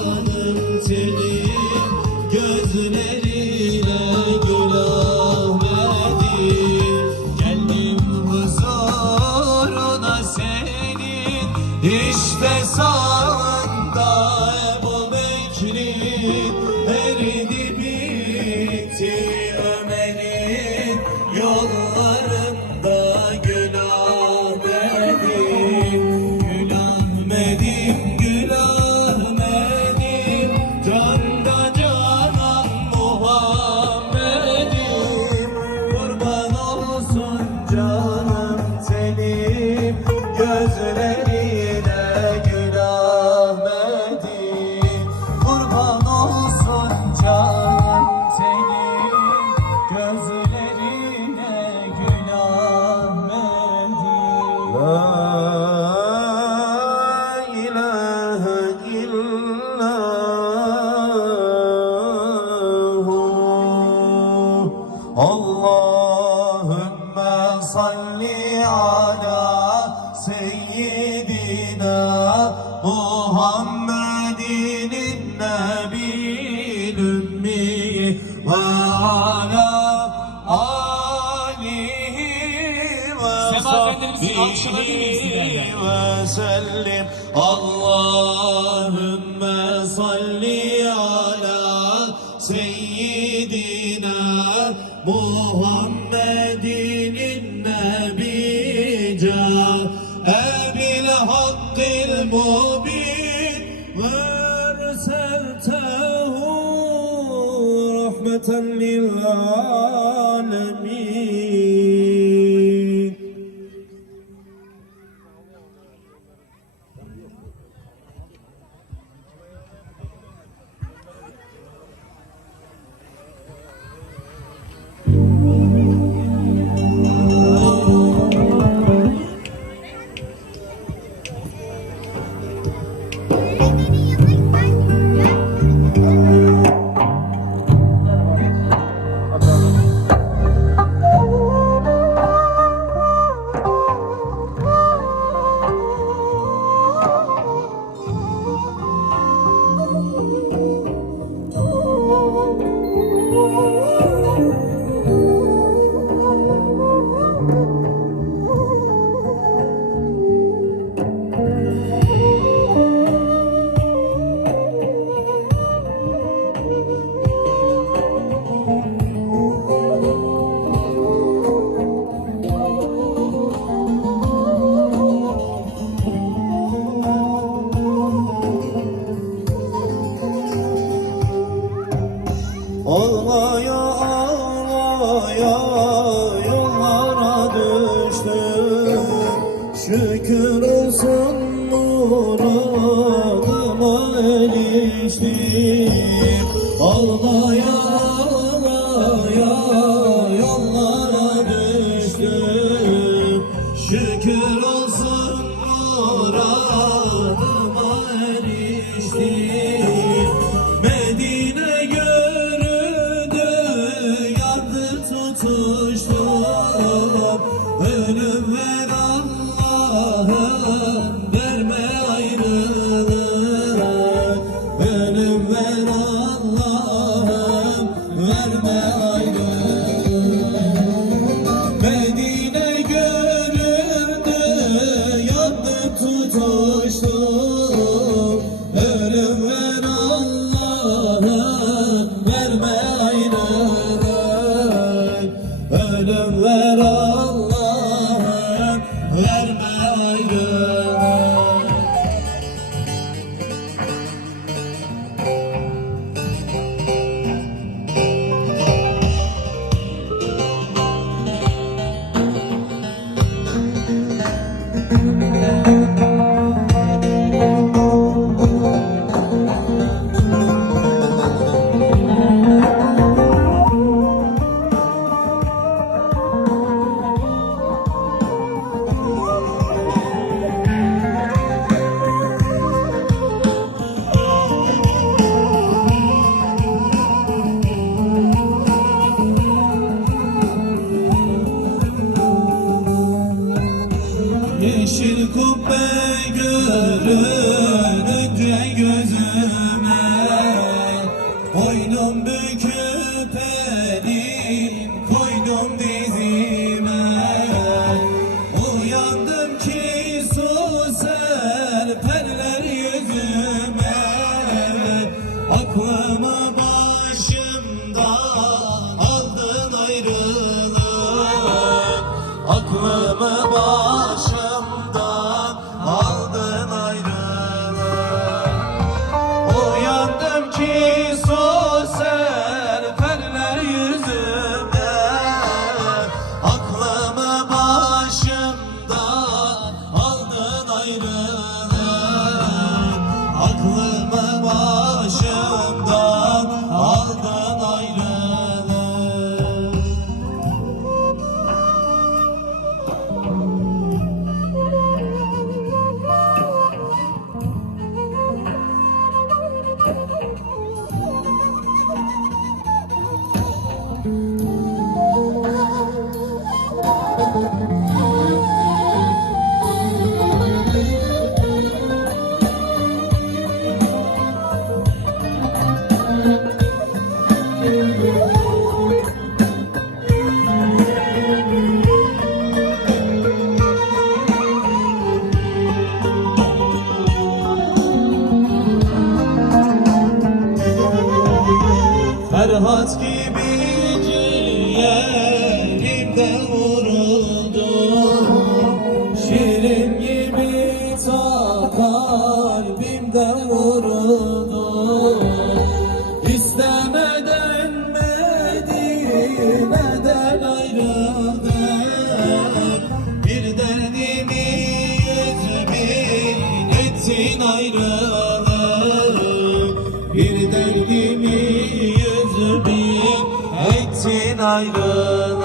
canım senin gözlerine gül Ahmet'im. Geldim huzuruna senin, işte sağında Ebu Bekir'in, eridi bitti Ömer'in yollarında gül Ahmet'im. Gül Ahmet'im, gül Ahmet'im, canda canan Muhammed'im. Kurban olsun canım senin gözlerine gül Ahmet'im. Kurban olsun canım senin gözlerine gül Ahmet'im. La ilahe illallahu Allahümme salli ala seyyidina Muhammedin nebiyyil ümmi ve ala alihi ve sahbihi ve sellim. Allahümme salli ala seyyidina Muhammedin nebiyya ebil hakkil mubin ve erseltehu rahmeten lil alemin. Ağlaya ağlaya yollara düştüm, şükür olsun muradıma eriştim. Ağlaya ağlaya yollara düştüm, şükür olsun muradıma eriştim. Medine tutuştum, ölüm ver Allah'ım, verme ayrılık. Ölüm ver Allah'ım, verme Aklımı başımdan aldın ayrılık. Aklımı başımdan aldın ayrılık. Uyandım ki seferler yüzümden. Aklımı başımdan aldın ayrılık. Aklımı başımdan aldın ayrılık. Ferhat gibi ciğerimde vuruldu, şirin gibi ta kalbimde vuruldu. İstemeden Medine'den ayrıldım, bir derdimi 100.000 ettin ayrılık. Bir derdimi 100.000 ettin ayrılık.